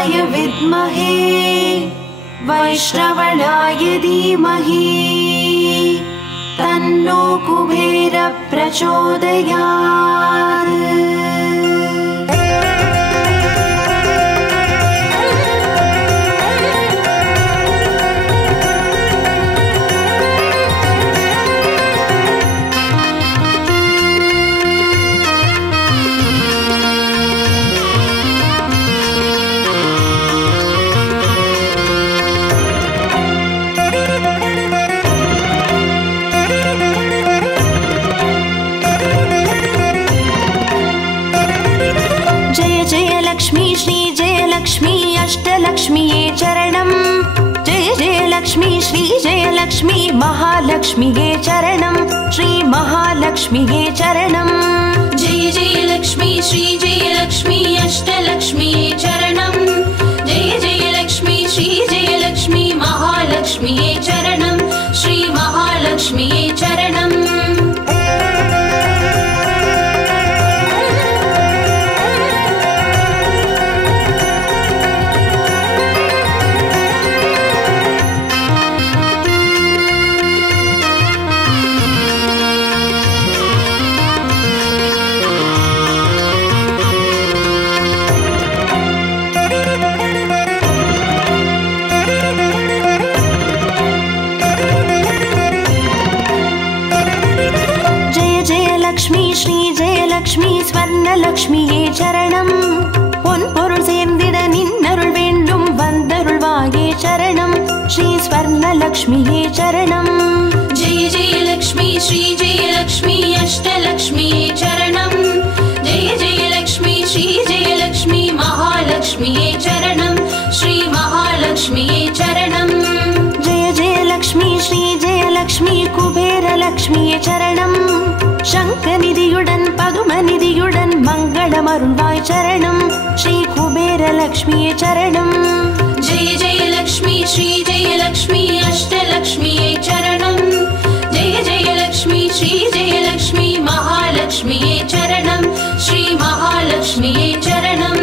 रुद्राय विद्महे वैष्णवनाय धीमहि तन्नो कुबेर प्रचोदयात्। अष्टलक्ष्मीये चरणं जय जय लक्ष्मी श्री जय लक्ष्मी महालक्ष्मीये चरणं श्री महालक्ष्मीये चरणं जय जय लक्ष्मी श्री जय लक्ष्मी अष्टलक्ष्मीये चरणं जय जय लक्ष्मी श्री जय लक्ष्मी महालक्ष्मीये चरणं श्री महालक्ष्मीये चरणं। लक्ष्मी स्वर्णलक्ष्मीये चरणं பொன்பொருள் சேர்ந்திட நின்னருள் வேண்டும் வந்தருள்வாயே சரணம் ஸ்ரீ ஸ்வர்ணலக்ஷ்மியே சரணம் जय जय लक्ष्मी श्री जय लक्ष्मी अष्टलक्ष्मीये चरणं जय जय लक्ष्मी श्री जय लक्ष्मी महालक्ष्मीये चरणं श्री महालक्ष्मीये चरणं जय जय लक्ष्मी श्री जय लक्ष्मी कुबेरलक्ष्मिये चरणं शङ्खनिधियुடன் பதுமநிதியுடன் மங்களமருள்வாய் சரணம் ஸ்ரீ குபேரலக்ஷ்மியே சரணம் जय जय लक्ष्मी श्री जय लक्ष्मी अष्टलक्ष्मीये चरणं जय जय लक्ष्मी श्री जय लक्ष्मी महालक्ष्मीये चरणं श्री महालक्ष्मीये चरणं।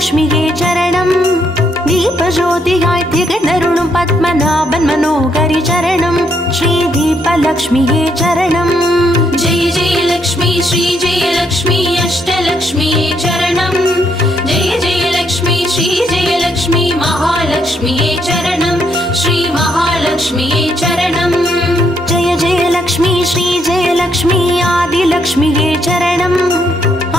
லக்ஷ்மியே சரணம் தீபஜோதியாய் திகழருளும் பத்மநாபன் மனோகரி சரணம் ஸ்ரீ தீபலக்ஷ்மியே சரணம் जय जय लक्ष्मी श्री जय लक्ष्मी अष्टलक्ष्मीये चरणं जय जय लक्ष्मी श्री जय लक्ष्मी महालक्ष्मीये चरणं श्री महालक्ष्मीये चरणं जय जय लक्ष्मी श्री जय लक्ष्मी आदिलक्ष्मिये चरणं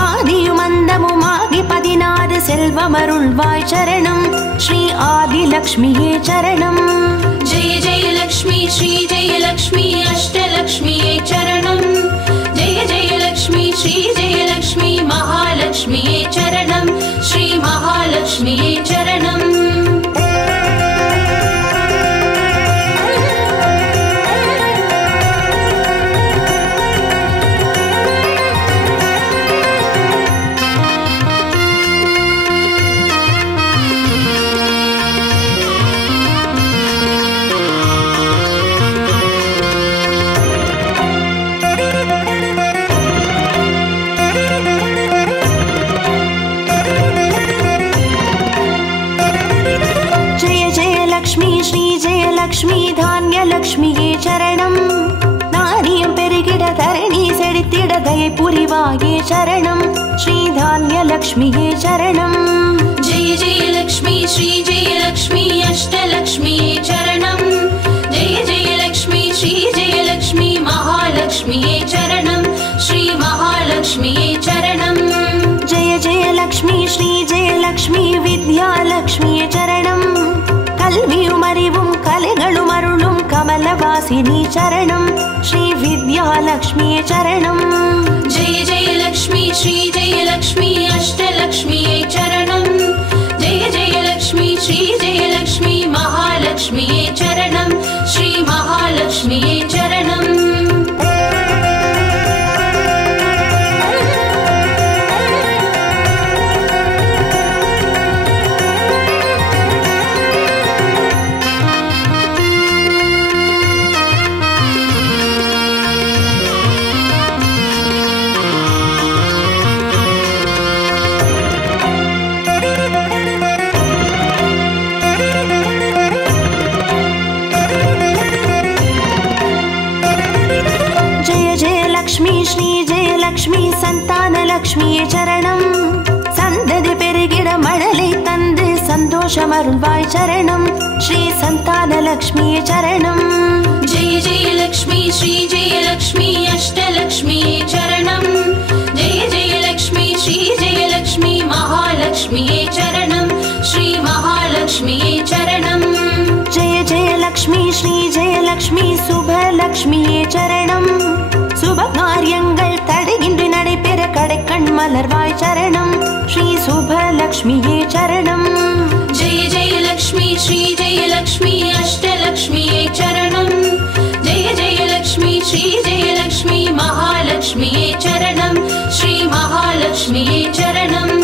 ஆதியுமந்தமுமாகி 16 செல்வமருள்வாய் சரணம் ஸ்ரீ ஆதிலக்ஷ்மியே சரணம் जय जय लक्ष्मी श्री जय लक्ष्मी अष्टलक्ष्मीये चरणं जय जय लक्ष्मी श्री जय लक्ष्मी महालक्ष्मीये चरणं श्री महालक्ष्मीये चरणं। லக்ஷ்மி தான்யலக்ஷ்மியே சரணம் நாரியம் பெருகிட தரணி செழித்திட தயை புரிவாயே சரணம் ஸ்ரீ தான்யலக்ஷ்மியே சரணம் जय जय लक्ष्मी श्री जय लक्ष्मी अष्टलक्ष्मीये चरणं जय जय लक्ष्मी श्री जय लक्ष्मी महालक्ष्मीये चरणं श्री महालक्ष्मीये चरणं जय जय लक्ष्मी श्री जय लक्ष्मी विद्यालक्ष्मिये चरणं கல்வியும் அறிவும் கலைகளும் அருளும் கமலவா विद्यावासिनी चरणं श्री विद्यालक्ष्मी चरणं जय जय लक्ष्मी श्री जय लक्ष्मी अष्टलक्ष्मी चरणं जय जय लक्ष्मी श्री जय लक्ष्मी महालक्ष्मी चरणं श्री महालक्ष्मी चरणं श्री जय लक्ष्मी संतान लक्ष्मी चरणं संददि पेरुगिड मडलै तंदु संतोषमरुळ्वाय चरणं श्री संतान लक्ष्मी चरणं जय जय लक्ष्मी श्री जय लक्ष्मी अष्टलक्ष्मी चरणं जय जय लक्ष्मी श्री जय लक्ष्मी महालक्ष्मी चरणं श्री महालक्ष्मी चरणं जय जय लक्ष्मी श्री जय लक्ष्मी शुभलक्ष्मी चरणं சுபகாரியங்கள் தடையின்றி நடைபெற கடைக்கண் மலர்வாய் சரணம் ஸ்ரீ சுபலக்ஷ்மியே சரணம் ஜெய ஜெய லக்ஷ்மி ஸ்ரீ ஜெய லக்ஷ்மி அஷ்டலக்ஷ்மியே சரணம் ஜெய ஜெய லக்ஷ்மி ஸ்ரீ ஜெய லக்ஷ்மி மகாலக்ஷ்மியே சரணம் ஸ்ரீ மகாலக்ஷ்மியே சரணம்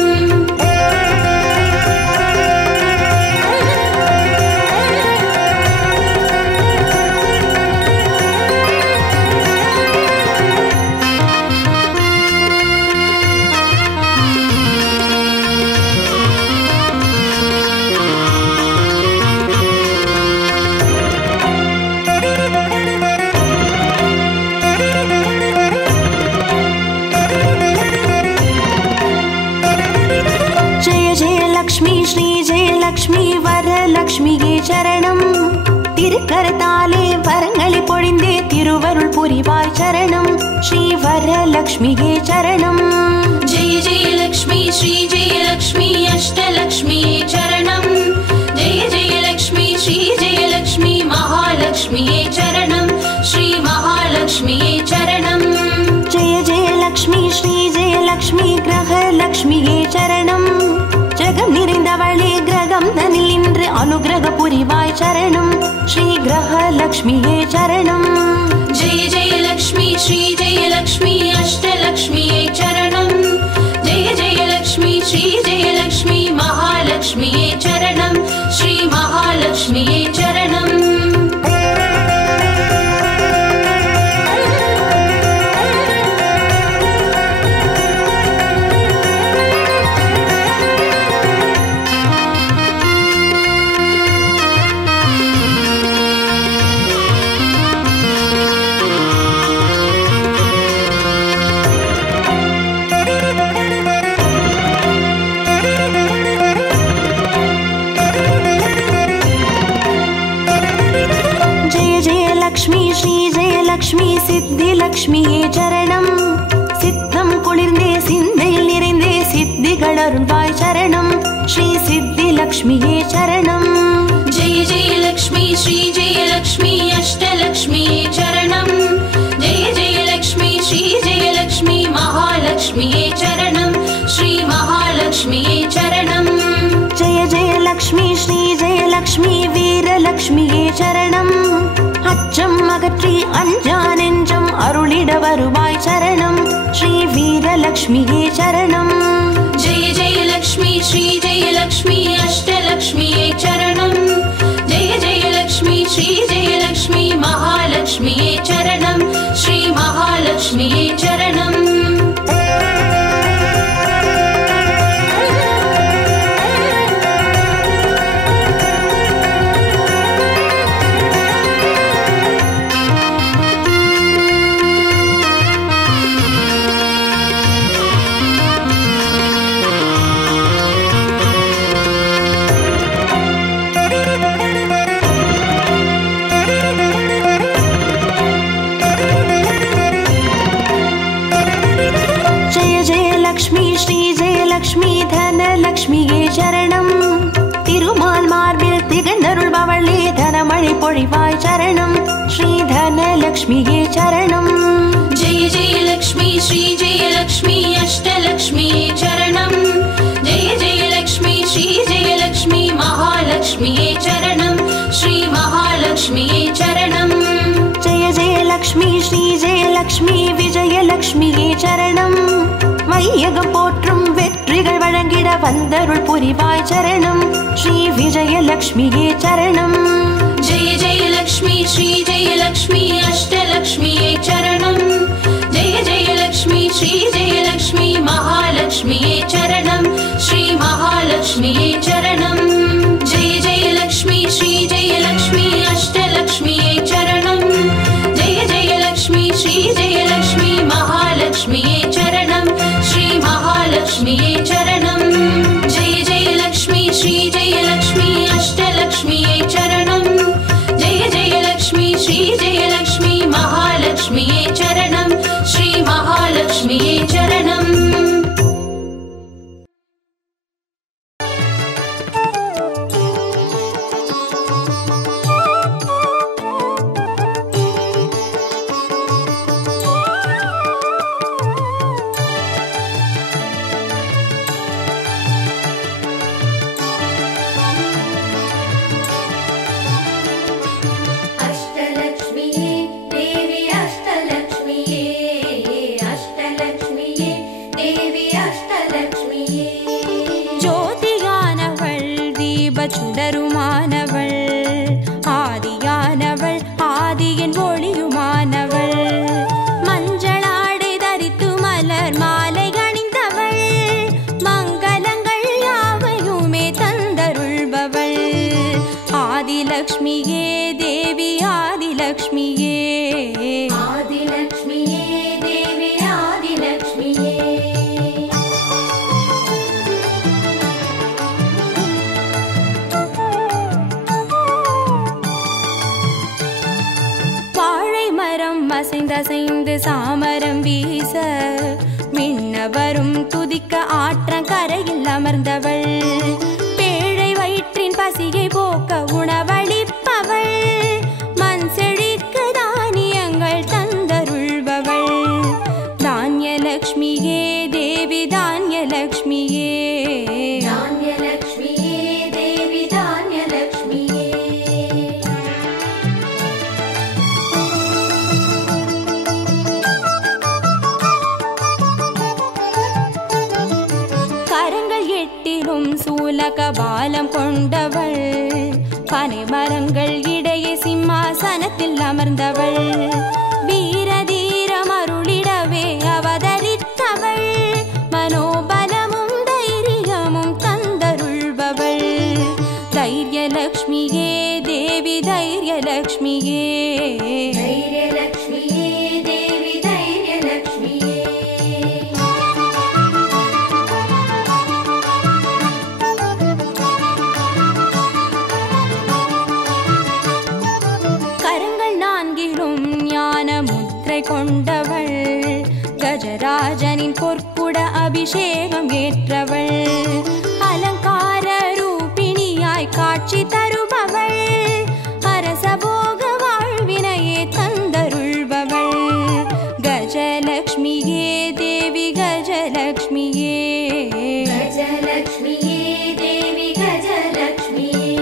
श्री जय लक्ष्मी वरलक्ष्मिये चरणं तिरुकरताले वरंगळै पोळिंदे तिरुवरुळ पुरिवाय चरणं श्री वरलक्ष्मिये चरणं जय जय लक्ष्मी श्री जय लक्ष्मी अष्टलक्ष्मिये चरणं जय जय लक्ष्मी श्री जय लक्ष्मी महालक्ष्मिये चरणं श्री महालक्ष्मिये चरणं जय जय लक्ष्मी श्री जय लक्ष्मी ग्रहलक्ष्मिये चरणं जगम निरैंदवळे ग्रहम तनिल निன்று अनुग्रह पुरिवाय चरणं श्री ग्रहलक्ष्मिये चरणं जय जय लक्ष्मी श्री जय लक्ष्मी अष्टलक्ष्मिये चरणं जय जय लक्ष्मी श्री जय लक्ष्मी महालक्ष्मिये चरणं श्री महालक्ष्मिये चरणं श्री जय लक्ष्मी सिद्धिलक्ष्मिये चरणं सिद्धं कुளிர்ந்தே சிந்தையில் நிறைந்தே சித்திகள் அருள்வாய் சரணம் श्री सिद्धिलक्ष्मिये चरणं जय जय लक्ष्मी श्री जय लक्ष्मी अष्टलक्ष्मिये चरणं जय जय लक्ष्मी श्री जय लक्ष्मी महालक्ष्मिये चरणं श्री महालक्ष्मिये चरणं जय जय लक्ष्मी श्री जय लक्ष्मी वीरलक्ष्मिये चरणं அச்சம் அகற்றி அஞ்சா நெஞ்சம் அருளிட வருவாய் சரணம் ஸ்ரீ வீரலக்ஷ்மியே சரணம் जय जय लक्ष्मी श्री जय लक्ष्मी अष्टलक्ष्मिये चरणं जय जय लक्ष्मी श्री जय लक्ष्मी महालक्ष्मिये चरणं श्री महालक्ष्मिये चरणं श्री जय लक्ष्मी धनलक्ष्मिये चरणं तिरुमाल मार्बिल तिगंडरुळ्बवळे धनमळै पोळिवाय चरणं श्री विजयलक्ष्मिये चरणम् जय जय लक्ष्मी श्री जय लक्ष्मी अष्टलक्ष्मिये चरणम् जय जय लक्ष्मी श्री जय लक्ष्मी महालक्ष्मिये चरणम् श्री महालक्ष्मिये चरणम् जय जय लक्ष्मी श्री जय लक्ष्मी विजयलक्ष्मिये चरणम् வையகம் போற்றும் வெற்றிகள் வழங்கிட வந்தருள் புரிவாய் சரணம் ஸ்ரீ விஜயலக்ஷ்மியே சரணம் जय जय लक्ष्मी श्री जय लक्ष्मी अष्टलक्ष्मिये चरणम् जय जय लक्ष्मी श्री जय लक्ष्मी महालक्ष्मिये चरणम् श्री महालक्ष्मिये चरणम् जय जय लक्ष्मी श्री जय लक्ष्मी अष्टलक्ष्मिये चरणम् जय जय लक्ष्मी श्री जय लक्ष्मी महालक्ष्मिये चरणम् श्री महालक्ष्मिये चरणम् जय जय लक्ष्मी श्री जय लक्ष्मी अष्टलक्ष्मिये चरणम् जय जय लक्ष्मी श्री जय लक्ष्मी महालक्ष्मिये चरणम् श्री महालक्ष्मिये चरणम् சுடருமானவள் ஆதியானவள் ஆதியின் ஒளியுமானவள் மஞ்சளாடை தரித்து மலர் மாலை அணிந்தவள் மங்களங்கள் யாவையுமே தந்தருள்பவள் ஆதிலக்ஷ்மியே தேவி ஆதிலக்ஷ்மியே ஆதிலக்ஷ்மியே தேவி ஆதிலக்ஷ்மியே அசைந்து சாமரம் வீச மின்னவரும் துதிக்க ஆற்றங்கரையில் அமர்ந்தவள் பேழை வயிற்றின் பசியை போக்க உணவளிப்பவள் மண் செழிக்க தானியங்கள் தந்தருள்பவள் தானியலக்ஷ்மியே தேவி தானியலக்ஷ்மியே தானியலக்ஷ்மியே தேவி தானியலக்ஷ்மியே சூலகபாலம் கொண்டவள் பனை மரங்கள் இடையே சிம்மாசனத்தில் அமர்ந்தவள் வீரதீரம் அருளிடவே அவதரித்தவள் மனோபலமும் தைரியமும் தந்தருள்பவள் தைரியலக்ஷ்மியே தேவி தைரியலக்ஷ்மியே தைரியலக்ஷ்மியே தேவி தைரியலக்ஷ்மியே கொண்டவள் கஜராஜனின் பொற்குட அபிஷேகம் ஏற்றவள் அலங்கார ரூபிணியாய் காட்சி தருபவள் அரசபோக வாழ்வினையே தந்தருள்பவள் கஜலக்ஷ்மியே தேவி கஜலக்ஷ்மியே கஜலக்ஷ்மியே தேவி கஜலக்ஷ்மியே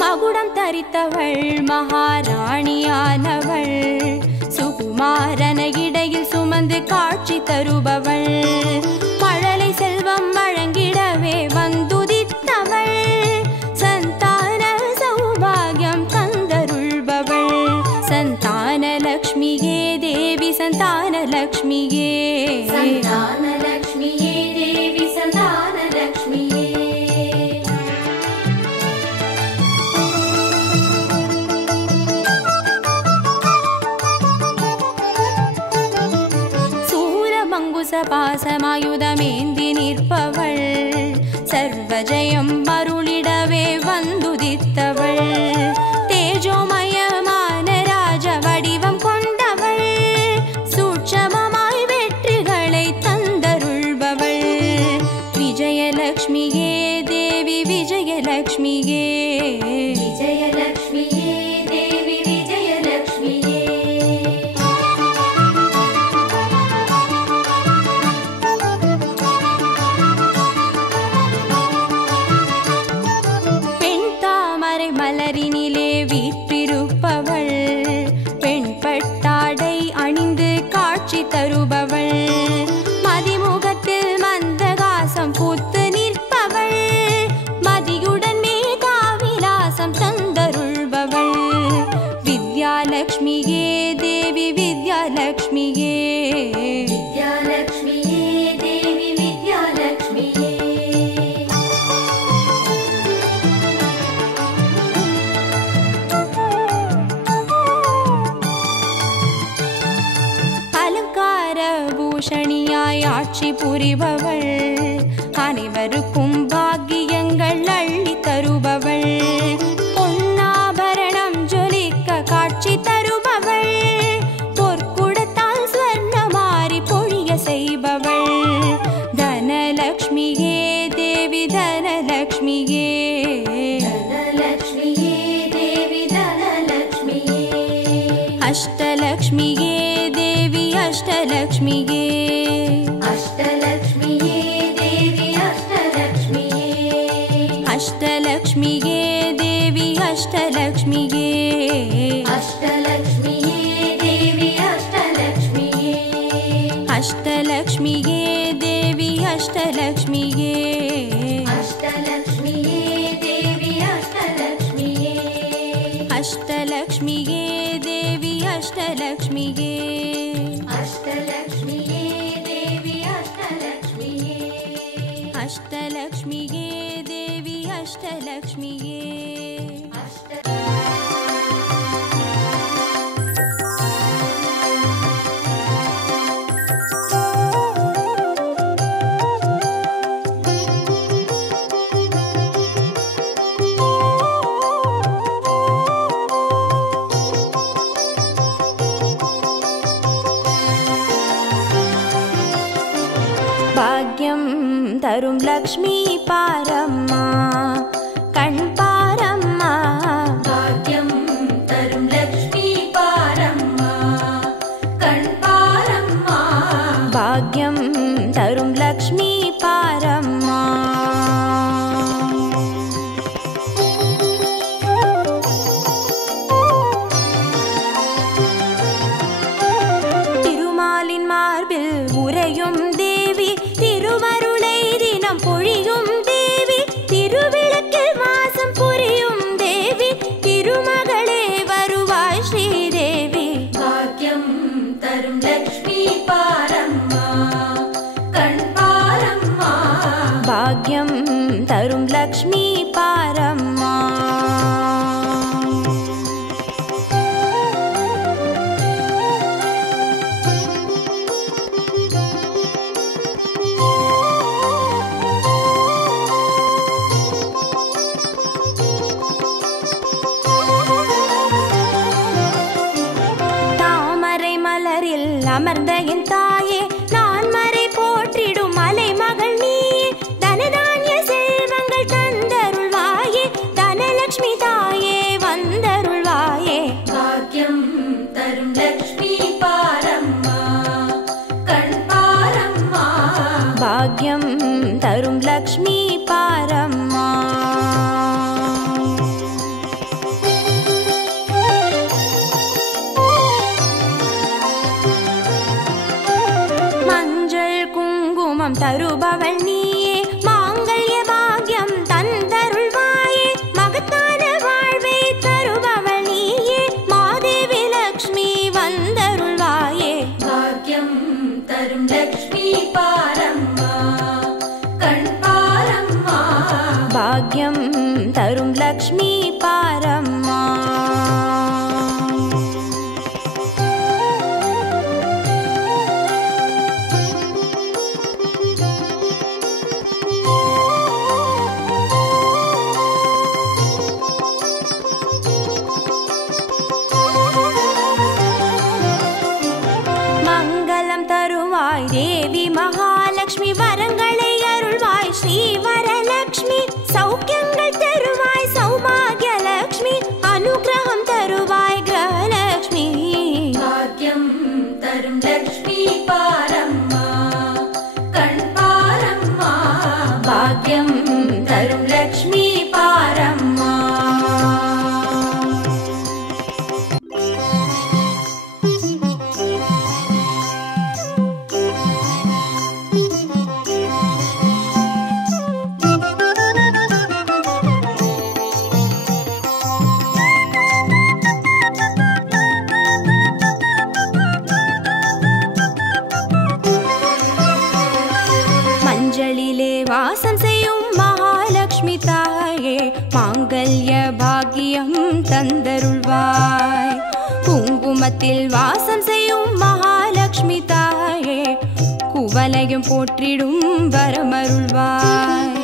மகுடம் தரித்தவள் மகாராணியானவள் சுகுமாரன இடையில் சுமந்து காட்சி தருபவள் மழலை செல்வம் வழங்கிடவே வந்துதித்தவள் சந்தான சௌபாகியம் தந்தருள்பவள் சந்தானலக்ஷ்மியே தேவி சந்தானலக்ஷ்மியே சந்தானலக்ஷ்மியே தேவி சந்தானலக்ஷ்மியே பாசமாயுதமேந்தி நிற்பவள் சர்வஜயம் அருளிடவே வந்துதித்தவள் தேஜோமயமான ராஜ வடிவம் கொண்டவள் சூட்சமமாய் வெற்றிகளை தந்தருள்பவள் புரிபவள், அனைவருக்கும் பாக்கியங்கள் அள்ளி தருபவள், பொன்னாபரணம் ஜொலிக்க காட்சி தருபவள், பொற்குடத்தால் ஸ்வர்ணமாரி பொழிய செய்பவள், தனலக்ஷ்மியே தேவி தனலக்ஷ்மியே, தனலக்ஷ்மியே தேவி தனலக்ஷ்மியே, அஷ்டலக்ஷ்மியே தேவி அஷ்டலக்ஷ்மியே, அஷ்டலக்ஷ்மியே தேவி அஷ்டலக்ஷ்மியே, அஷ்டலக்ஷ்மியே தேவி அஷ்டலக்ஷ்மியே, அஷ்டலக்ஷ்மியே தேவி அஷ்டலக்ஷ்மியே, அஷ்டலக்ஷ்மியே தேவி அஷ்டலக்ஷ்மியே, அஷ்டலக்ஷ்மியே தேவி அஷ்டலக்ஷ்மியே, அஷ்டலக்ஷ்மியே தேவி அஷ்டலக்ஷ்மியே, அஷ்டலக்ஷ்மியே தேவி அஷ்டலக்ஷ்மியே, அஷ்டலக்ஷ்மியே தேவி அஷ்டலக்ஷ்மியே. பாக்யம் தரும் லக்ஷ்மி பாரம்மா, கண் பாரம்மா, பாக்யம் தரும் லக்ஷ்மி பாரம்மா, கண் பாரம்மா, பாக்யம் தரும் லக்ஷ்மி பாரம்மா. திருமாலின் மார்பில் உறையும் தேவி, திருவருளை தினம் பொழியும் தேவி, திருவிளக்கில் வாசம் புரியும் தேவி, திருமகளே வருவாய் ஸ்ரீதேவி, பாக்யம் தரும் லக்ஷ்மி பாரம்மா, கண் பாரம்மா, பாக்யம் தரும் லக்ஷ்மி பாரம்மா. தாமரை மலரில் அமர்ந்த என் தாயே, நான் மறை போற்றிடும் மலைமகள் நீயே, தனதானிய செல்வங்கள் தந்தருள்வாயே, தனலக்ஷ்மி தாயே வந்தருள்வாயே, பாக்யம் தரும் லக்ஷ்மி பாரம்மா, கண் பாரம்மா, பாக்யம் தரும் லக்ஷ்மி பாரம்மா. மஞ்சள் குங்குமம் தருபவள் நீயே, மாங்கல்ய பாக்யம் தந்தருள்வாயே, மகத்தான வாழ்வை தருபவள் நீயே, மாதேவி லக்ஷ்மி வந்தருள்வாயே, பாக்யம் தரும் லக்ஷ்மி பாரம்மா, கண் பாரம்மா, பாக்யம் தரும் லக்ஷ்மி பாரம்மா. மங்களம் தருவாய் தேவி மகாலட்சுமி, வரங்களை அருள்வாய் ஸ்ரீ வரலட்சுமி, சௌக்கியங்கள் தருவாய் சௌபாகியலட்சுமி, அனுகிரகம் தருவாய் கிரகலட்சுமி, பாக்யம் தரும் லக்ஷ்மி பாரம்மா, கண் பாரம்மா, பாக்யம் தரும் லக்ஷ்மி பாரம்மா. மஞ்சளிலே வாசம் செய்யும் மகாலட்சுமி தாயே, மாங்கல்ய பாக்கியம் தந்தருள்வாய், குங்குமத்தில் வாசம் செய்யும் மகாலட்சுமி தாயே, மூவலையும் போற்றிடும் வரமருள்வாய்.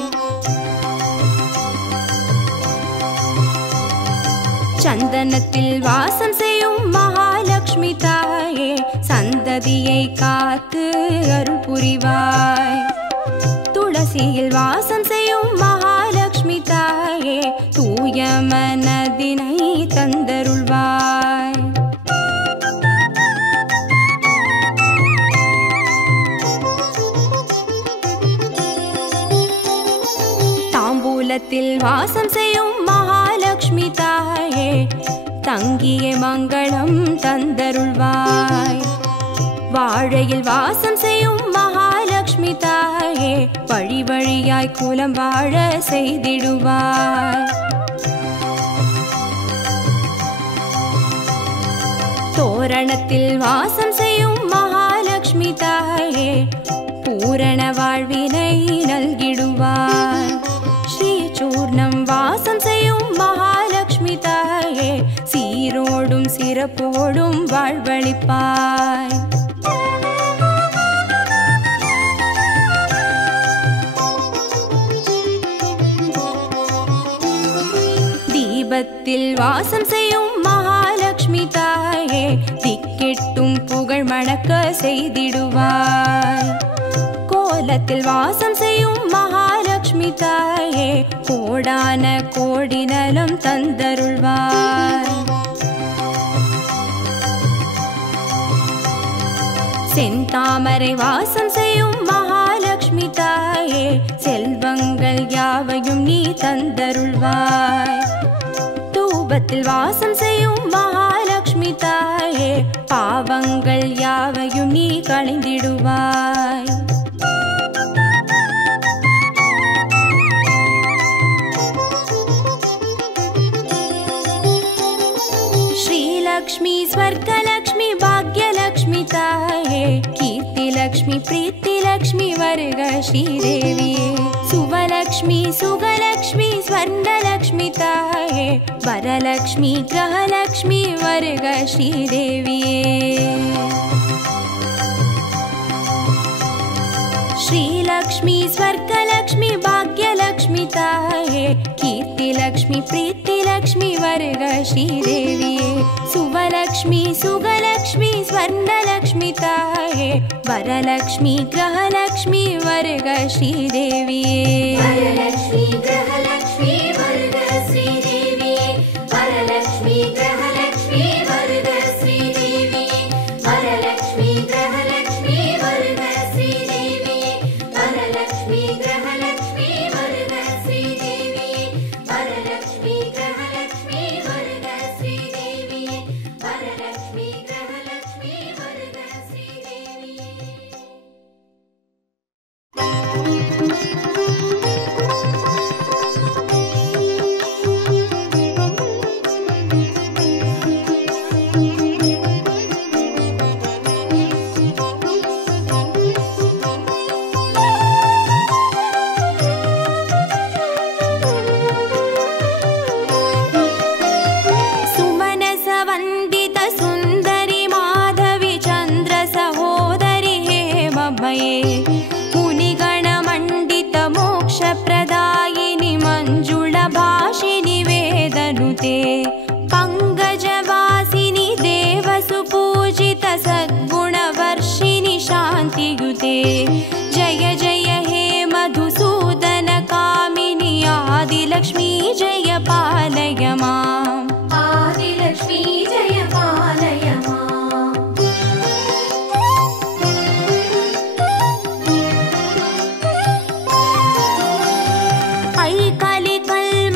சந்தனத்தில் வாசம் செய்யும் மகாலட்சுமி தாயே சந்ததியை காத்து அருள் புரிவாய். துளசியில் வாசம் செய்யும் மகாலட்சுமி தாயே தூய மனதினை தந்தருள்வாய். தாம்பூலத்தில் வாசம் செய்யும் மகாலட்சுமி தாயே தங்கிய மங்களம் தந்தருள்வாய். வாழையில் வாசம் செய்யும் மகாலட்சுமி தாயே வழி வழியாய் குலம் வாழ செய்திடுவாய். தோரணத்தில் வாசம் செய்யும் மகாலட்சுமி தாயே பூரண வாழ்வினை நல்கிடுவாய். ஸ்ரீசூர்ணம் வாசம் செய்யும் மகாலட்சுமி தாயே சீரோடும் சிறப்போடும் வாழ்வளிப்பாய். தீபத்தில் வாசம் செய்யும் மகாலட்சுமி தாயே திக்கெட்டும் புகழ் மணக்க செய்திடுவாய். கோலத்தில் வாசம் செய்யும் மகாலட்சுமி தாயே கோடான கோடி நலம் தந்தருள்வாய். செந்தாமரை வாசம் செய்யும் மகாலட்சுமி தாயே செல்வங்கள் யாவையும் நீ தந்தருள்வாய். தூபத்தில் வாசம் செய்யும் மகாலட்சுமி தாயே பாவங்கள் யாவையும் நீ களைந்திடுவாய். श्रीलक्ष्मी स्वर्गलक्ष्मी भाग्यलक्ष्मी ताये कीर्तिलक्ष्मी प्रीतिलक्ष्मी वर्ग श्रीदेविये सुवलक्ष्मी सुगलक्ष्मी स्वर्णलक्ष्मी ताये वरलक्ष्मी ग्रहलक्ष्मी वर्ग श्रीदेविये श्रीलक्ष्मी स्वर्गलक्ष्मी भाग्यलक्ष्मी ताये कीर्तिलक्ष्मी प्रीतिलक्ष्मी वर्ग श्रीदेविये सुवलक्ष्मी सुगलक्ष्मी स्वर्णलक्ष्मी ताये वरलक्ष्मी ग्रहलक्ष्मी वर्ग श्रीदेविये वरलक्ष्मी ग्रहलक्ष्मी वर्ग श्रीदेविये वरलक्ष्मी ग्रहलक्ष्मी वर्ग श्रीदेविये वरलक्ष्मी ग्रहलक्ष्मी वर्ग श्रीदेविये वरलक्ष्मी ग्रहलक्ष्मी वर्ग श्रीदेविये वरलक्ष्मी ग्रहलक्ष्मी वर्ग श्रीदेविये वरलक्ष्मी ग्रहलक्ष्मी वर्ग श्रीदेविये सुमनसवन्दित सुन्दरि माधवी चन्द्र सहोदरि हेममये मुनिगणमण्डित मोक्षप्रदायिनि मञ्जुळभाषिनि वेदनुते पङ्कजवासिनि देवसुपूजित सद्गुणवर्षिणि शान्तियुते जय जय हे मधुसूदन कामिनि आदिलक्ष्मी जय पालय माम् आदिलक्ष्मी जय पालय माम्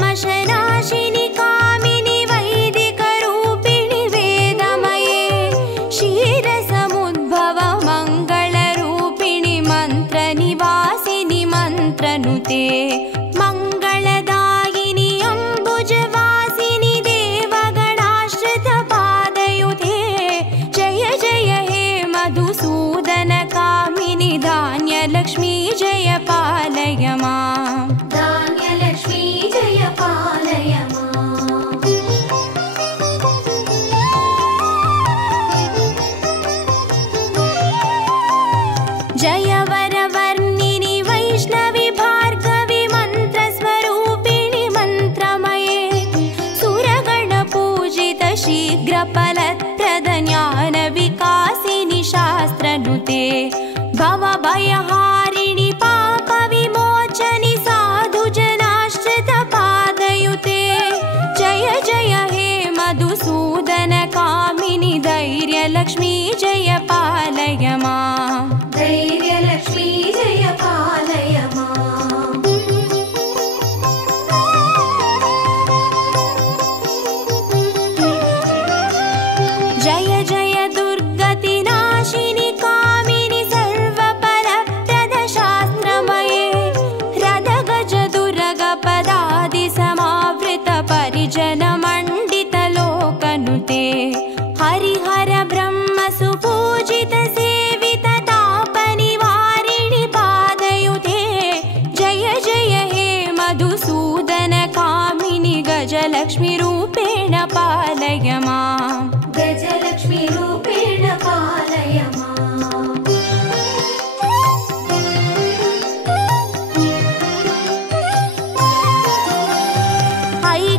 ऐकलिकल्मषनाशिनि कामिनि वैदिकरूपिणि वेदमये क्षीरसमुद्भव मङ्गलरूपिणि मन्त्रनिवासिनि मन्त्रनुते मङ्गलदायिनि अम्बुजवासिनि देवगणाश्रितपादयुते जय जय हे मधुसूदन कामिनि धान्यलक्ष्मी जय पालय माम् धान्यलक्ष्मी जय पालय माम् जय गजलक्ष्मीरूपेण पालय माम् गजलक्ष्मीरूपेण पालय माम्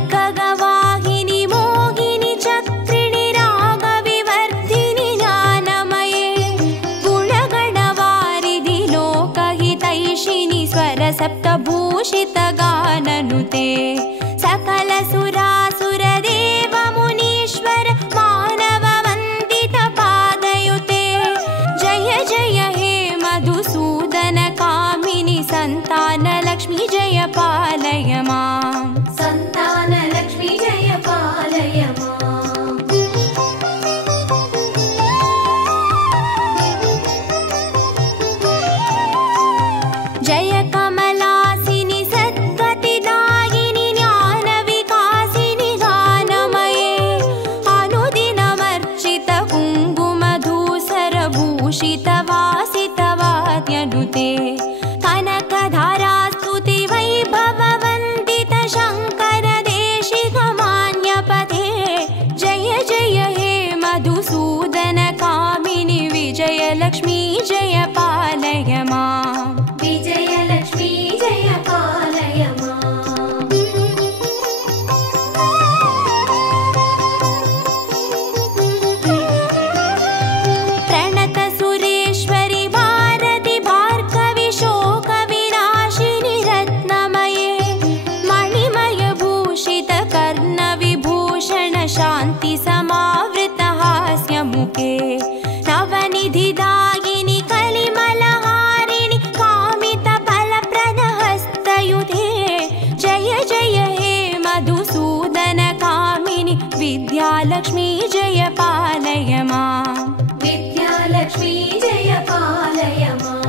ऐकगवाहिनि मोहिनि चक्रिणि रागविवर्धिनि ज्ञानमये गुणगणवारिधि लोकहितैषिणि स्वरसप्तभूषितगाननुते सकलसुरासुरदेव मुनीश्वर मानववन्दितपादयुते जय जय हे मधुसूदन कामिनि सन्तानलक्ष्मी जय पालय माम् सन्तानलक्ष्मी जय पालय माम् जय कमलासिनि सद्गतिदायिनि ज्ञानविकासिनि गानमये अनुदिनमर्चित कुङ्कुमधूसरभूषितवासितवाद्यनुते कनकधारास्तुति वैभववन्दित शङ्कर देशिकमान्यपते जय जय हे मधुसूदन कामिनि विजयलक्ष्मी जय पालय माम् विजयलक्ष्मी जय पालय माम् प्रणत सुरेश्वरि भारति भार्गवि शोकविनाशिनि रत्नमये मणिमय भूषित कर्णविभूषण शान्ति समावृत हास्यमुखे नवनिधिदायिनि कलिमलहारिणि कामित फलप्रदहस्तयुते जय जय हे मधुसूदन कामिनि विद्यालक्ष्मी जय पालय माम् विद्यालक्ष्मी जय पालय माम्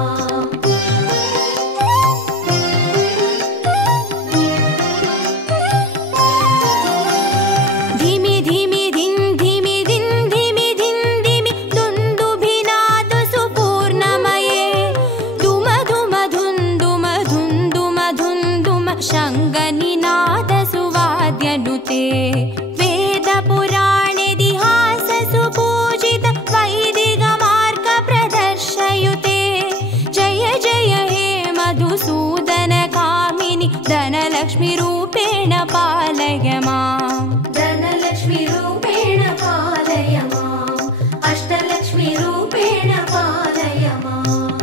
धिमि धिमि धिं धिमि धिं धिमि धिं धिमि दुन्दुभिनाद सुपूर्णमये धुम धुम धुन्दुम धुन्दुम धुन्दुम शङ्गनिनाद सुवाद्यनुते वेदपुराणेतिहास सुपूजित वैदिकमार्ग प्रदर्शयुते जय जय हे मधुसूदन कामिनि धनलक्ष्मीरूपेण पालय माम् धनलक्ष्मीरूपेण पालय माम् अष्टलक्ष्मीरूपेण पालय माम्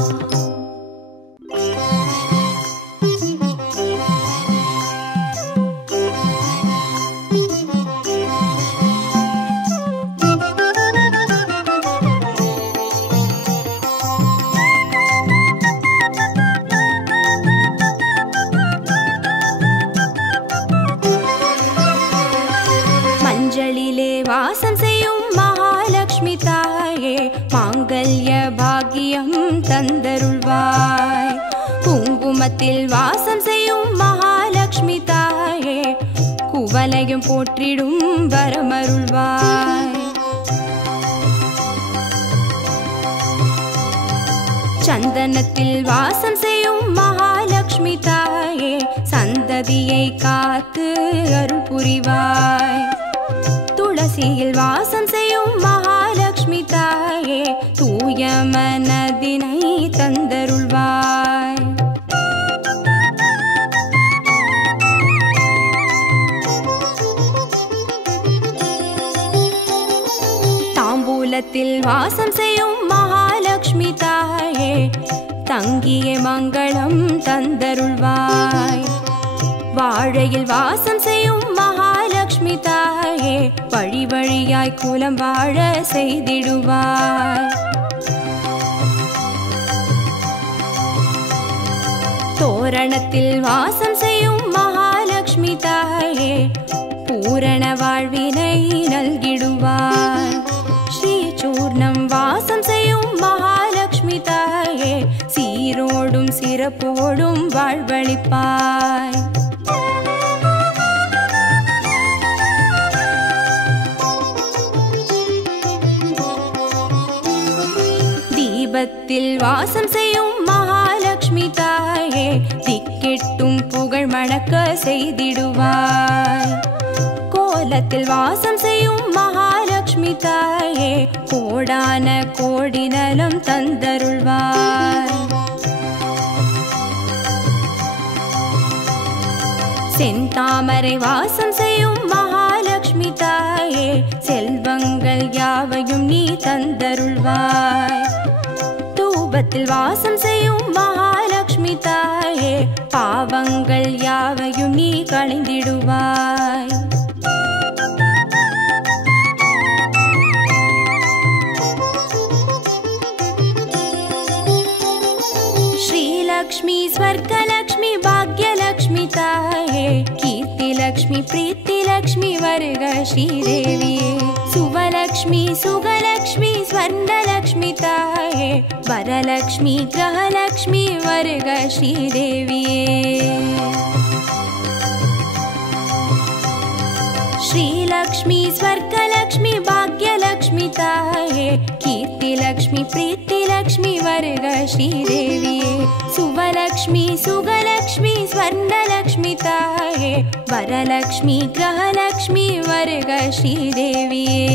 மஞ்சளிலே வாசம் செய்யும் மகாலட்சுமி தாயே மாங்கல்ய பாக்கியம் தந்தருள்வாய் குங்குமத்தில் வாசம் செய்யும் மகாலட்சுமி தாயே குவலையும் போற்றிடும் வரமருள்வாய் சந்தனத்தில் வாசம் செய்யும் மகாலட்சுமி தாயே சந்ததியை காத்து அருள் புரிவாய் துளசியில் வாசம் செய்யும் மகாலட்சுமி தாயே தூய மனதினை தந்தருள்வாய் தாம்பூலத்தில் வாசம் செய்யும் மகாலட்சுமி தாயே தங்கிய மங்களம் தந்தருள்வாய் வாழையில் வாசம் செய்யும் மகாலட்சுமி தாயே வழி வழியாய் குலம் வாழ செய்திடுவாய் தோரணத்தில் வாசம் செய்யும் மகாலட்சுமி தாயே பூரண வாழ்வினை நல்கிடுவாய் ஸ்ரீ சூர்ணம் வாசம் செய்யும் மகாலட்சுமி தாயே சீரோடும் சிறப்போடும் வாழ்வளிப்பாய் தீபத்தில் வாசம் செய்யும் மகாலட்சுமி தாயே திக்கெட்டும் புகழ் மணக்க செய்திடுவாய் கோலத்தில் வாசம் செய்யும் மகாலட்சுமி தாயே கோடான கோடி நலம் தந்தருள்வாய். செந்தாமரை வாசம் செய்யும் மகாலட்சுமி தாயே செல்வங்கள் யாவையும் நீ தந்தருள்வாய். தூபத்தில் வாசம் செய்யும் மகாலட்சுமி தாயே பாவங்கள் யாவையும் நீ களைந்திடுவாய். ஸ்ரீலக்ஷ்மி ஸ்வர்கலக்ஷ்மி பாக்யலக்ஷ்மி தாயே கீர்த்திலக்ஷ்மி பிரீத்திலக்ஷ்மி வருக ஸ்ரீதேவியே. சுவலக்ஷ்மி சுகலக்ஷ்மி ஸ்வர்ணலக்ஷ்மி தாயே வரலக்ஷ்மி கிரகலக்ஷ்மி வருக ஸ்ரீதேவியே. श्रीलक्ष्मी स्वर्गलक्ष्मी भाग्यलक्ष्मी ताये कीर्तिलक्ष्मी प्रीतिलक्ष्मी वर्ग श्रीदेविये. सुवलक्ष्मी सुगलक्ष्मी स्वर्णलक्ष्मी ताये वरलक्ष्मी ग्रहलक्ष्मी वर्ग श्रीदेविये.